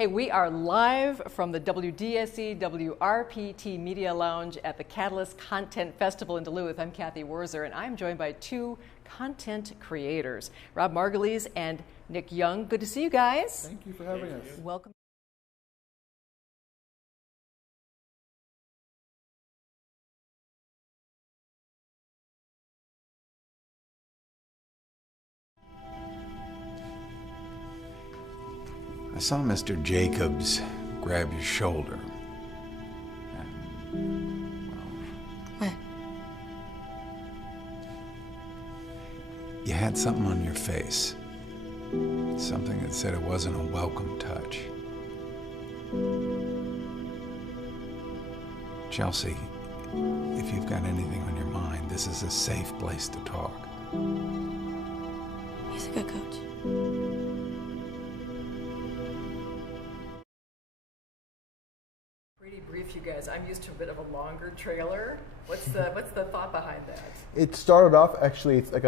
Hey, we are live from the WDSE WRPT Media Lounge at the Catalyst Content Festival in Duluth. I'm Cathy Wurzer, and I'm joined by two content creators, Rob Margolies and Nick Young. Good to see you guys. Thank you for having us. Welcome. I saw Mr. Jacobs grab your shoulder. What? You had something on your face. Something that said it wasn't a welcome touch. Chelsea, if you've got anything on your mind, this is a safe place to talk. He's a good coach. Pretty brief, you guys. I'm used to a bit of a longer trailer. What's the thought behind that? It started off, actually, it's like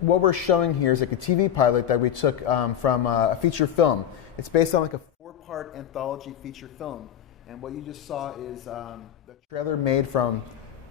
what we're showing here is like a TV pilot that we took from a feature film. It's based on like a 4-part anthology feature film. And what you just saw is the trailer made from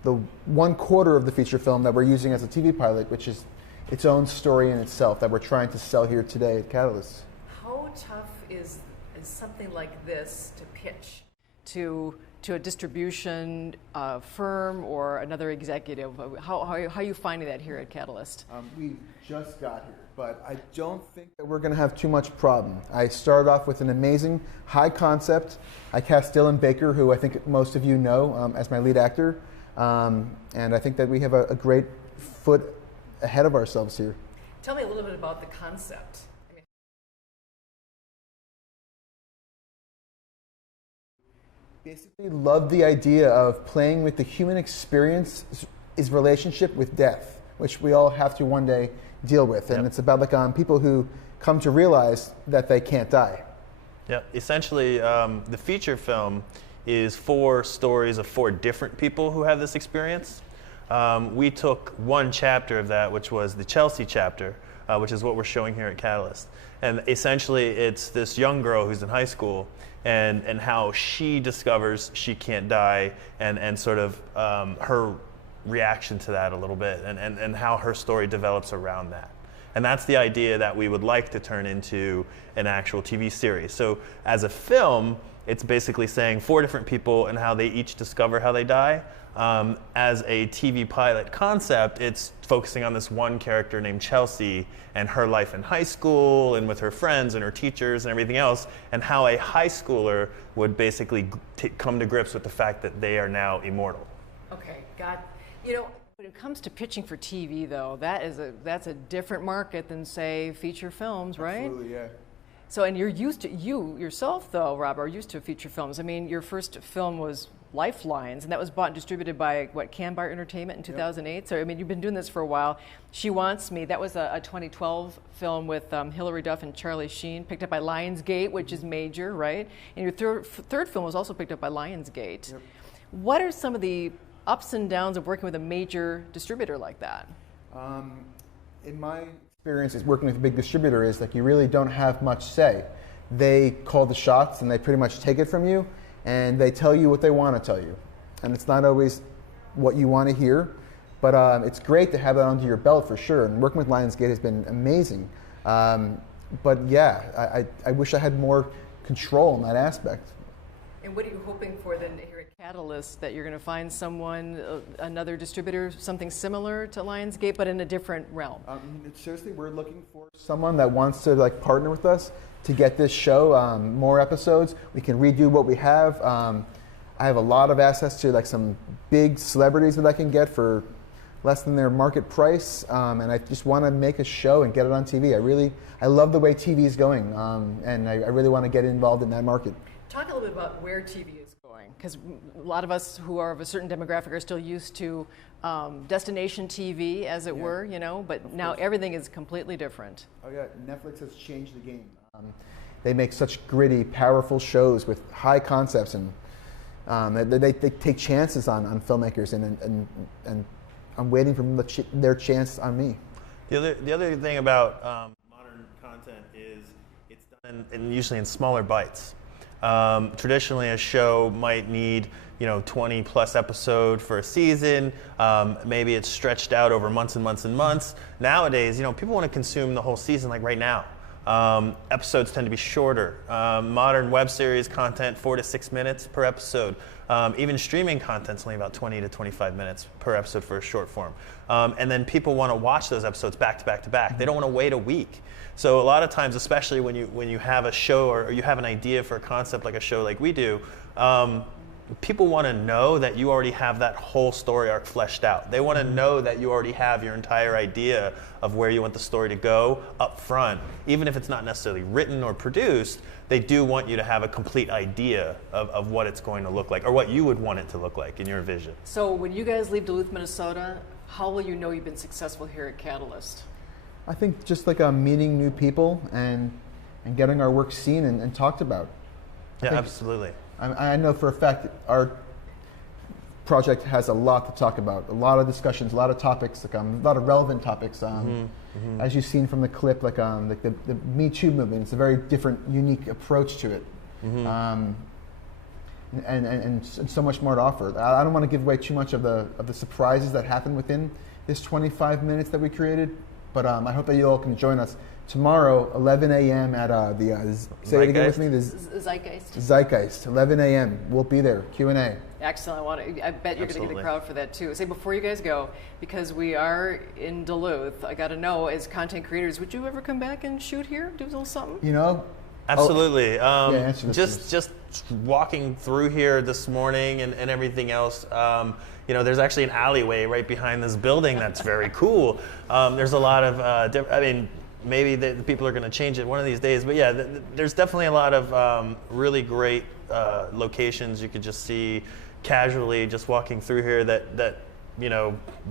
the 1/4 of the feature film that we're using as a TV pilot, which is its own story in itself that we're trying to sell here today at Catalyst. How tough is something like this to pitch to a distribution firm or another executive? How are you finding that here at Catalyst? We just got here, but I don't think that we're going to have too much problem. I started off with an amazing high concept. I cast Dylan Baker, who I think most of you know as my lead actor, and I think that we have a great foot ahead of ourselves here. Tell me a little bit about the concept. Basically love the idea of playing with the human experience is relationship with death, which we all have to one day deal with. And it's about like people who come to realize that they can't die. Yeah, essentially the feature film is 4 stories of 4 different people who have this experience. We took one chapter of that, which was the Chelsea chapter, which is what we're showing here at Catalyst. And essentially it's this young girl who's in high school and how she discovers she can't die and sort of her reaction to that a little bit and how her story develops around that. And that's the idea that we would like to turn into an actual TV series. So as a film, it's basically saying 4 different people and how they each discover how they die. As a TV pilot concept, it's focusing on this one character named Chelsea and her life in high school and with her friends and her teachers and everything else, and how a high schooler would basically come to grips with the fact that they are now immortal. Okay, you know, when it comes to pitching for TV, though, that's a different market than, say, feature films, right? Absolutely, yeah. So, and you're used to, you yourself, though, Rob, are used to feature films. I mean, your first film was Lifelines, and that was bought and distributed by, what, Canbar Entertainment in 2008? Yep. So, I mean, you've been doing this for a while. She Wants Me, that was a 2012 film with Hilary Duff and Charlie Sheen, picked up by Lionsgate, which is major, right? And your third film was also picked up by Lionsgate. Yep. What are some of the ups and downs of working with a major distributor like that? In my experience is working with a big distributor is like you really don't have much say. They call the shots and they pretty much take it from you and they tell you what they want to tell you. And it's not always what you want to hear, but it's great to have that under your belt for sure. And working with Lionsgate has been amazing. But yeah, I wish I had more control in that aspect. And what are you hoping for then here at Catalyst, that you're going to find someone, another distributor, something similar to Lionsgate, but in a different realm? Seriously, we're looking for someone that wants to like partner with us to get this show more episodes. We can redo what we have. I have a lot of access to like some big celebrities that I can get for less than their market price, and I just want to make a show and get it on TV. I love the way TV is going, and I really want to get involved in that market. Talk a little bit about where TV is going, because a lot of us who are of a certain demographic are still used to destination TV, as it were, you know, but now everything is completely different. Oh yeah, Netflix has changed the game. They make such gritty, powerful shows with high concepts, and they take chances on filmmakers, and I'm waiting for their chance on me. The other thing about modern content is it's done usually in smaller bites. Traditionally, a show might need 20 plus episode for a season. Maybe it's stretched out over months and months and months. Nowadays, people want to consume the whole season like right now. Episodes tend to be shorter. Modern web series content, 4 to 6 minutes per episode. Even streaming content's only about 20 to 25 minutes per episode for a short form. And then people want to watch those episodes back to back to back. They don't want to wait a week. So a lot of times, especially when you have a show or you have an idea for a concept like a show like we do, people want to know that you already have that whole story arc fleshed out. They want to know that you already have your entire idea of where you want the story to go up front. Even if it's not necessarily written or produced, they do want you to have a complete idea of what it's going to look like or what you would want it to look like in your vision. So when you guys leave Duluth, Minnesota, how will you know you've been successful here at Catalyst? I think just like meeting new people and getting our work seen and talked about. Yeah, absolutely. I know for a fact our project has a lot to talk about, a lot of discussions, a lot of topics, a lot of relevant topics. As you've seen from the clip, like the Me Too movement, it's a very different, unique approach to it, and so much more to offer. I don't want to give away too much of the surprises that happen within this 25 minutes that we created, but I hope that you all can join us tomorrow, 11 a.m. at say it again with me, the Zeitgeist, 11 a.m. We'll be there, Q&A. Excellent. I bet you're going to get a crowd for that too. Say, before you guys go, because we are in Duluth, I got to know, as content creators, would you ever come back and shoot here, do a little something? Absolutely. Answer this, just walking through here this morning and everything else, there's actually an alleyway right behind this building that's very cool. There's a lot of, maybe the people are going to change it one of these days, but yeah, there's definitely a lot of really great locations you could just see casually just walking through here that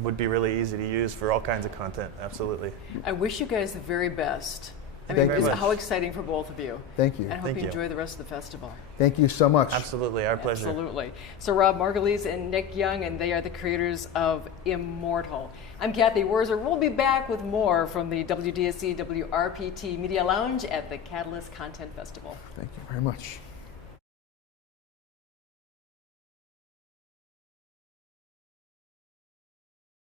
would be really easy to use for all kinds of content. Absolutely. I wish you guys the very best. Thank you. How exciting for both of you. Thank you. And I hope you enjoy the rest of the festival. Thank you so much. Absolutely, our pleasure. Absolutely. So Rob Margolies and Nick Young, and they are the creators of Immortal. I'm Cathy Wurzer. We'll be back with more from the WDSE WRPT Media Lounge at the Catalyst Content Festival. Thank you very much.